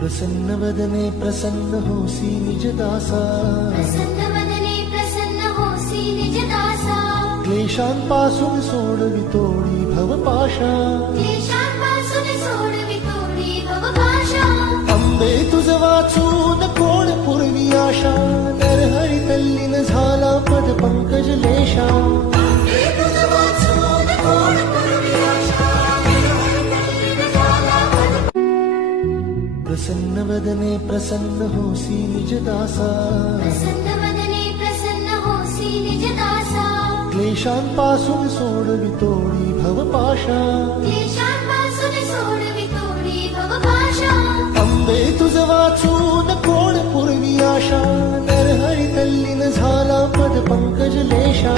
प्रसन्न वदने प्रसन्न होसी निज दासा, प्रसन्न वदने प्रसन्न होसी निज दासा, क्लेशांपासून सोडवितोडी भवपाशा, क्लेशांपासून सोडवितोडी भवपाशा. अंबे तुझ वाचून कोण पूर्वी आशा, नरहरी तल्लीन झाला पद पंकज लेशा. प्रसन्न वदने प्रसन्न होसी निज दासा, प्रसन्न वदने प्रसन्न होसी निज दासा, क्लेशांपासून सोडवितोडी भवपाशा, क्लेशांपासून सोडवितोडी भवपाशा. अंबे तुझ वाचून कोण पूर्वी आशा, नरहरी तल्लीन झाला पद पंकज लेशा.